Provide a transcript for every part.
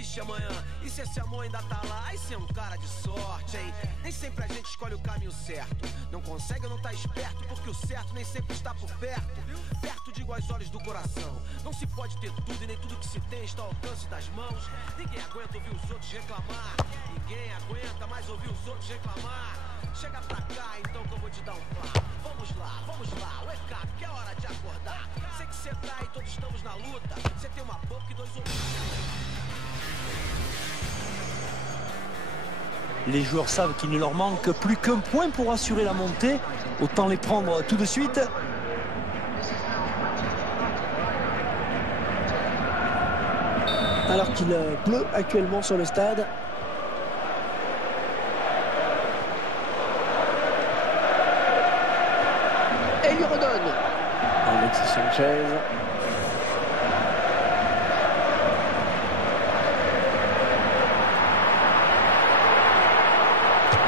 existe amanhã. E se esse amor ainda tá lá, aí cê é um cara de sorte, hein? Nem sempre a gente escolhe o caminho certo. Não consegue ou não tá esperto, porque o certo nem sempre está por perto. Perto digo aos olhos do coração. Não se pode ter tudo e nem tudo que se tem está ao alcance das mãos. Ninguém aguenta ouvir os outros reclamar. Ninguém aguenta mais ouvir os outros reclamar. Chega pra cá então que eu vou te dar um plá. Vamos lá, wake up, que é hora de acordar. Sei que cê tá e todos estamos na luta. Cê tem uma boca e 2 ouvidos. Les joueurs savent qu'il ne leur manque plus qu'un point pour assurer la montée. Autant les prendre tout de suite. Alors qu'il pleut actuellement sur le stade. Et il lui redonne. Alexis Sanchez.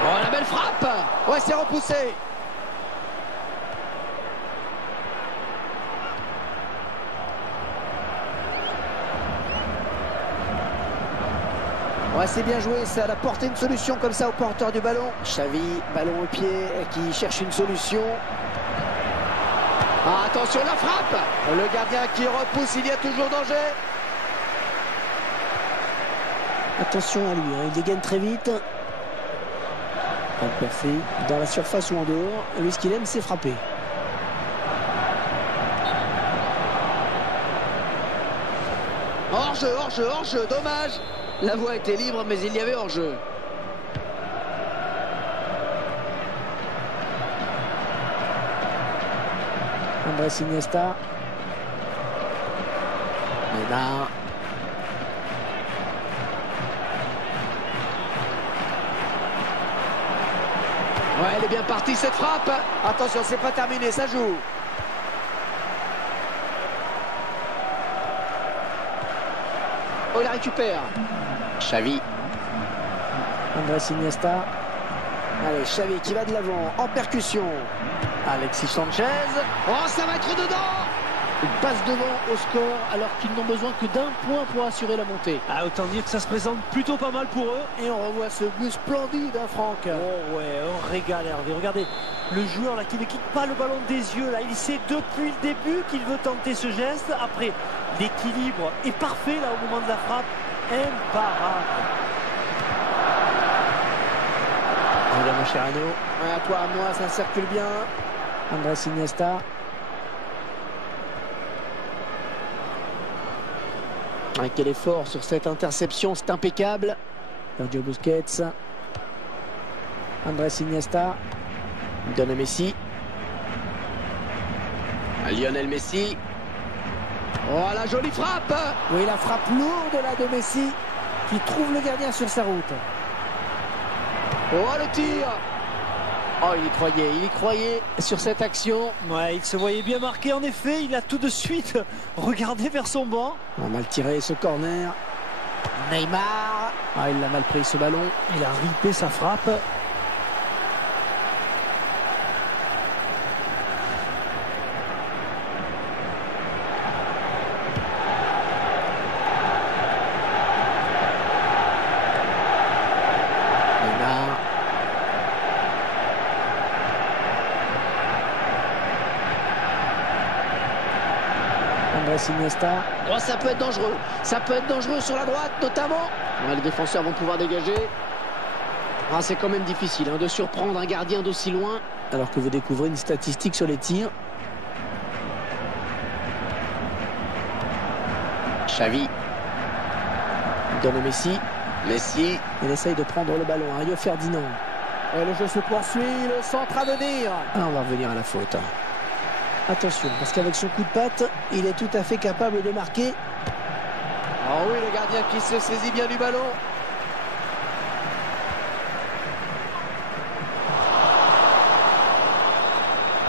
Oh, la belle frappe. Ouais, c'est repoussé. Ouais, c'est bien joué, ça a apporté une solution comme ça au porteur du ballon. Xavi, ballon au pied, qui cherche une solution. Ah, attention, la frappe. Le gardien qui repousse, il y a toujours danger. Attention à lui, hein, il dégaine très vite. Pas de perfait, dans la surface ou en dehors. Lui, ce qu'il aime, c'est frapper. Hors-jeu, dommage. La voie était libre, mais il y avait hors-jeu. Andrés Iniesta. Neymar. Ouais, elle est bien partie cette frappe. Attention, c'est pas terminé, ça joue. Oh, il la récupère. Xavi. Andrés Iniesta. Allez, Xavi qui va de l'avant en percussion. Alexis Sanchez. Oh, ça va être dedans. Il passe devant au score alors qu'ils n'ont besoin que d'un point pour assurer la montée. Ah, autant dire que ça se présente plutôt pas mal pour eux. Et on revoit ce but splendide, hein, Franck. Oh ouais, on régale Hervé. Regardez, le joueur là qui ne quitte pas le ballon des yeux là, il sait depuis le début qu'il veut tenter ce geste. Après, l'équilibre est parfait là au moment de la frappe. Imparable. Allez, mon cher Arnaud. Ouais, à toi, à moi, ça circule bien. Andrés Iniesta. Ah, quel effort sur cette interception, c'est impeccable. Sergio Busquets. Andrés Iniesta. Il donne à Messi. Lionel Messi. Oh, la jolie frappe. Oui, la frappe lourde là de Messi qui trouve le gardien sur sa route. Oh, le tir. Oh, il y croyait sur cette action. Ouais, il se voyait bien marqué en effet. Il a tout de suite regardé vers son banc. On a mal tiré ce corner. Neymar. Ah, il l'a mal pris ce ballon. Il a ripé sa frappe. Iniesta. Oh, ça peut être dangereux. Ça peut être dangereux sur la droite notamment. Ouais, les défenseurs vont pouvoir dégager. Ah, c'est quand même difficile hein, de surprendre un gardien d'aussi loin. Alors que vous découvrez une statistique sur les tirs. Xavi. Il donne à Messi. Messi. Il essaye de prendre le ballon. Rio Ferdinand. Et le jeu se poursuit. Le centre à venir. Ah, on va revenir à la faute. Attention, parce qu'avec son coup de patte, il est tout à fait capable de marquer. Oh oui, le gardien qui se saisit bien du ballon.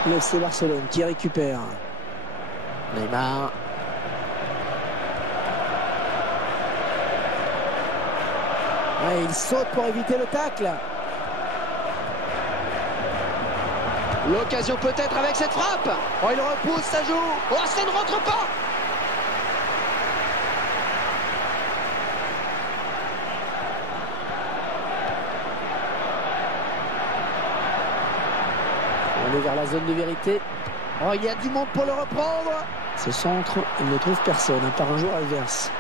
Le FC Barcelone qui récupère. Neymar. Ouais, il saute pour éviter le tacle. L'occasion peut-être avec cette frappe. Oh, il repousse, ça joue. Oh, ça ne rentre pas. Aller vers la zone de vérité. Oh, il y a du monde pour le reprendre. Ce centre, il ne trouve personne, par un joueur adverse.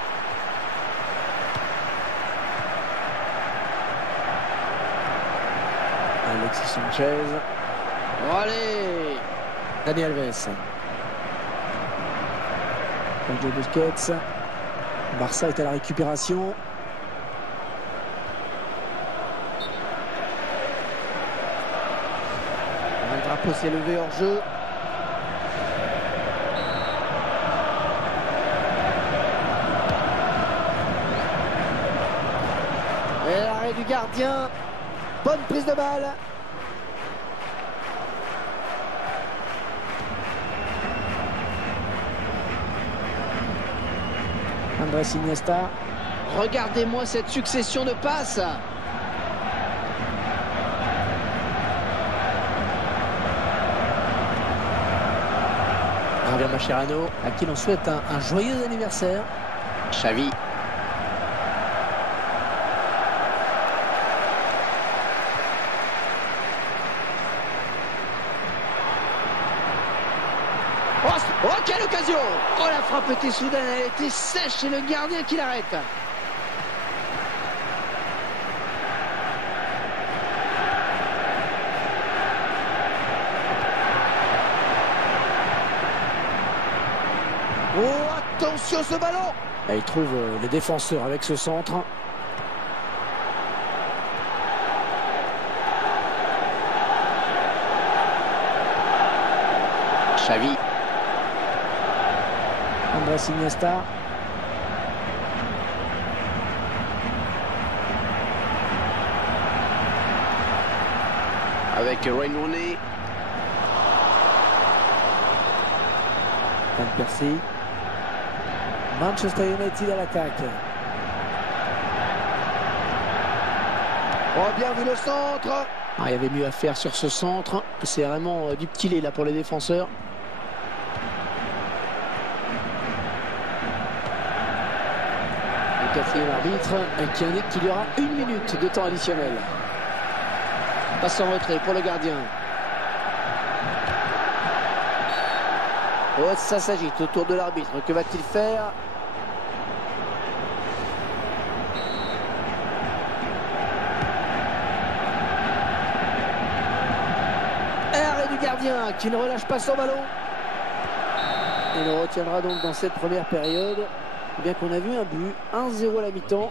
Alexis Sanchez. Oh, allez, Dani Alves. Sergio Busquets. Barça est à la récupération. Le drapeau s'est levé hors jeu. Et l'arrêt du gardien. Bonne prise de balle. Andrés Iniesta. Regardez-moi cette succession de passes. Javier Mascherano, à qui l'on souhaite un joyeux anniversaire. Xavi. Oh, quelle occasion! Oh, la frappe était soudaine, elle était sèche et le gardien qui l'arrête. Oh, attention ce ballon! Et il trouve les défenseurs avec ce centre. Xavi. Andrés Iniesta. Avec Wayne Rooney. Van Persie. Manchester United à l'attaque. Oh, bien vu le centre. Ah, il y avait mieux à faire sur ce centre. C'est vraiment du petit lait là pour les défenseurs. Quatrième arbitre qui indique qu'il y aura 1 minute de temps additionnel. Passe en retrait pour le gardien. Oh, ça s'agite autour de l'arbitre. Que va-t-il faire? Arrêt du gardien qui ne relâche pas son ballon. Il le retiendra donc dans cette première période. Bien qu'on a vu un but, 1-0 à la mi-temps.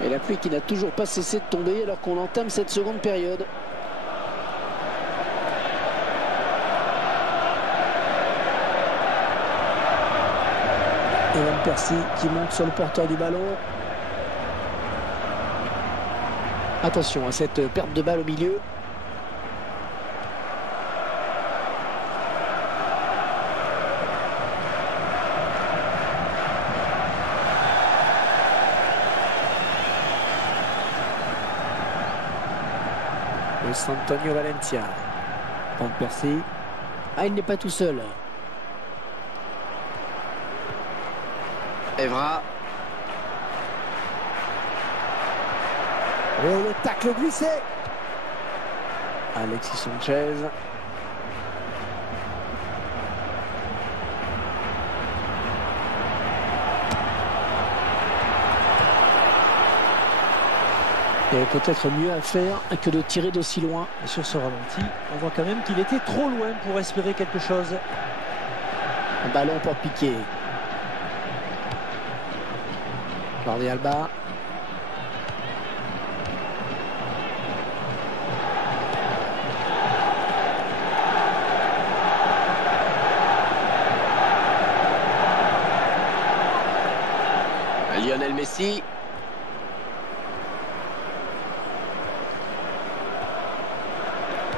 Et la pluie qui n'a toujours pas cessé de tomber alors qu'on entame cette seconde période. Et Van Persie qui monte sur le porteur du ballon. Attention à cette perte de balle au milieu. Antonio Valencia. Van Persie. Ah, il n'est pas tout seul. Evra. Et le tacle glissé. Alexis Sanchez. Il y avait peut-être mieux à faire que de tirer d'aussi loin. Et sur ce ralenti, on voit quand même qu'il était trop loin pour espérer quelque chose. Un ballon pour piquer. Jordi Alba. Lionel Messi.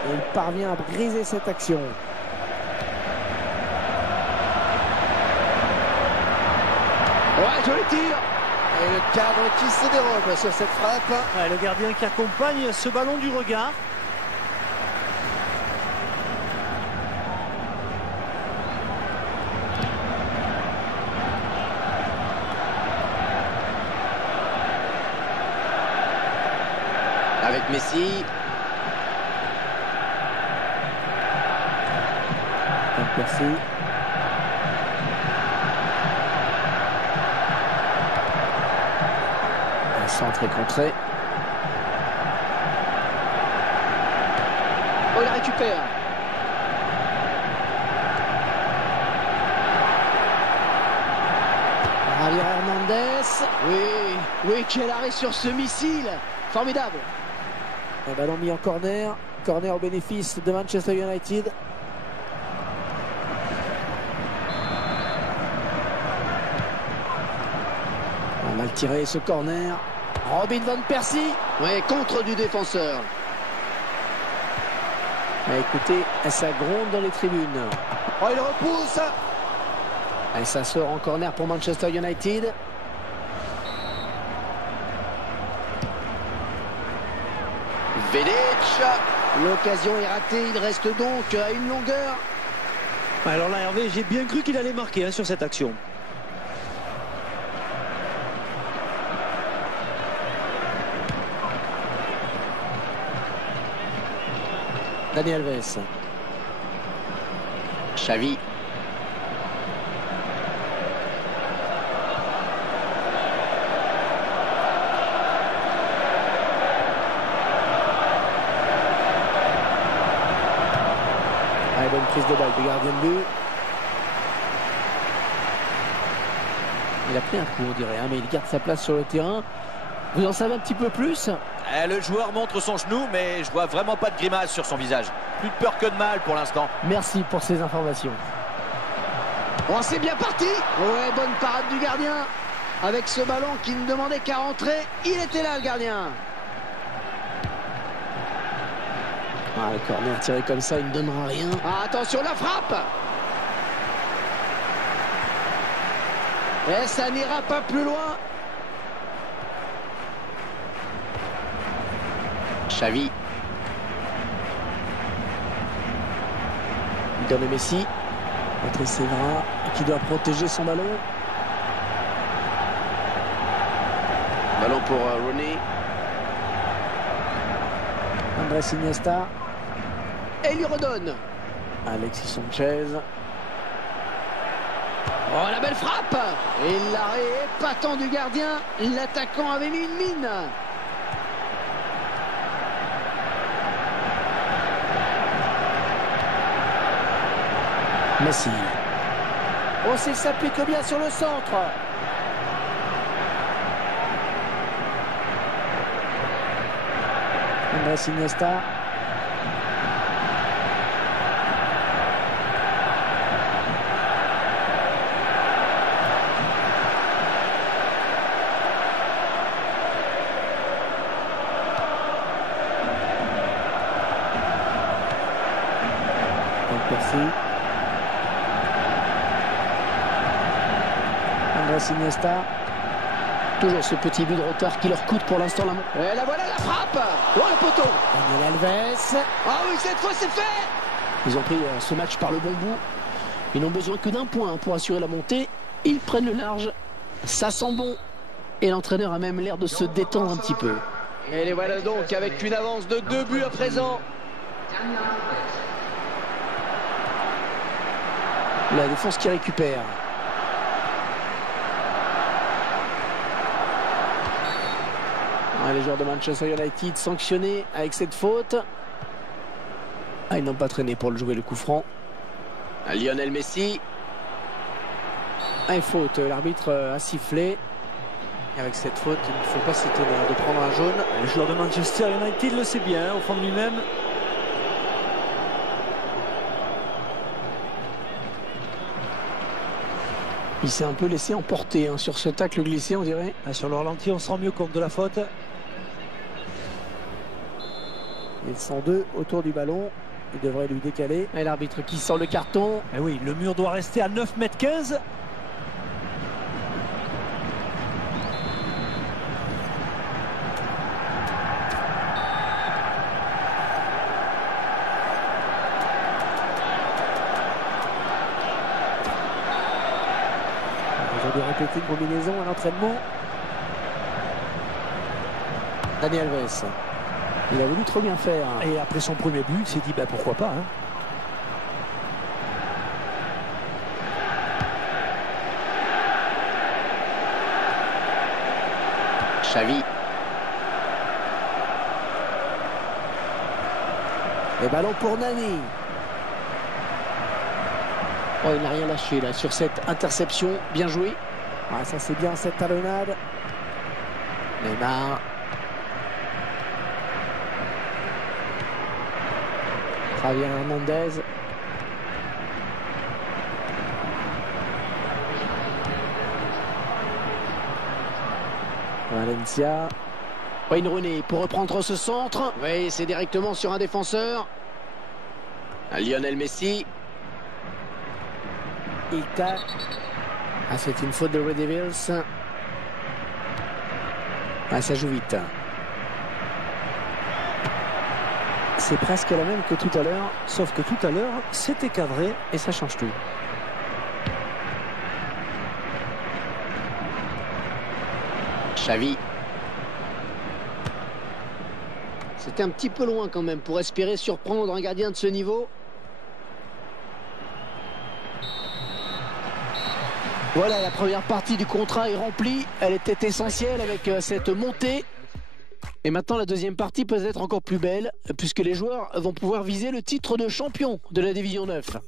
Et il parvient à briser cette action. Ouais, joli tir. Et le cadre qui se dérobe sur cette frappe. Ouais, le gardien qui accompagne ce ballon du regard. Avec Messi. Merci. Un centre est contré. Oh, il la récupère. Javier Hernandez. Oui, quel arrêt sur ce missile. Formidable. Un ballon mis en corner. Corner au bénéfice de Manchester United. Mal tiré ce corner. Robin van Persie. Oui, contre du défenseur. Mais écoutez, ça gronde dans les tribunes. Oh, il repousse. Et ça sort en corner pour Manchester United. Vidic. L'occasion est ratée. Il reste donc à une longueur. Alors là, Hervé, j'ai bien cru qu'il allait marquer sur cette action. Dani Alves. Xavi. Allez, bonne prise de balle du gardien de but. Il a pris un coup, on dirait, mais il garde sa place sur le terrain. Vous en savez un petit peu plus? Le joueur montre son genou, mais je vois vraiment pas de grimace sur son visage. Plus de peur que de mal pour l'instant. Merci pour ces informations. Oh, c'est bien parti. Ouais, bonne parade du gardien. Avec ce ballon qui ne demandait qu'à rentrer, il était là, le gardien. Ah, le corner tiré comme ça, il ne donnera rien. Ah, attention, la frappe. Et ça n'ira pas plus loin. Xavi. Il donne Messi. Entre ses bras, qui doit protéger son ballon. Ballon pour Rooney. Andrés Iniesta. Et il lui redonne. Alexis Sanchez. Oh, la belle frappe. Et l'arrêt épatant du gardien. L'attaquant avait mis une mine. Messi. Oh, s'il s'applique bien sur le centre. Andrés Iniesta. Merci. Andrés Iniesta. Toujours ce petit but de retard qui leur coûte pour l'instant la main. Et la voilà, la frappe. Oh, le poteau. Daniel Alves. Ah oui, cette fois c'est fait. Ils ont pris ce match par le bon bout. Ils n'ont besoin que d'un point pour assurer la montée. Ils prennent le large. Ça sent bon. Et l'entraîneur a même l'air de se détendre un petit peu. Et les voilà donc avec une avance de 2 buts à présent. La défense qui récupère. Les joueurs de Manchester United sanctionnés avec cette faute. Ah, ils n'ont pas traîné pour le jouer le coup franc. Lionel Messi. Faute. L'arbitre a sifflé. Et avec cette faute, il ne faut pas s'étonner de prendre un jaune. Le joueur de Manchester United le sait bien, au fond de lui-même. Il s'est un peu laissé emporter sur ce tacle glissé, on dirait. Sur le ralenti, on se rend mieux compte de la faute. Ils sont deux autour du ballon. Il devrait lui décaler. Et l'arbitre qui sort le carton. Et oui, le mur doit rester à 9,15 m. Ils ont dû répéter une combinaison à l'entraînement. Dani Alves. Il a voulu trop bien faire. Et après son premier but, il s'est dit pourquoi pas. Hein. Xavi. Le ballon pour Nani. Oh, il n'a rien lâché là sur cette interception. Bien joué. Ah, ça c'est bien cette talonnade. Neymar. Javier Hernandez. Valencia. Wayne Rooney pour reprendre ce centre. Oui, c'est directement sur un défenseur. Lionel Messi. Ita. Ah, c'est une faute de Red Devils. Ah, ça joue vite. C'est presque la même que tout à l'heure. Sauf que tout à l'heure, c'était cadré. Et ça change tout. Xavi. C'était un petit peu loin quand même pour espérer surprendre un gardien de ce niveau. Voilà, la première partie du contrat est remplie. Elle était essentielle avec cette montée. Et maintenant, la deuxième partie peut être encore plus belle, puisque les joueurs vont pouvoir viser le titre de champion de la Division 9.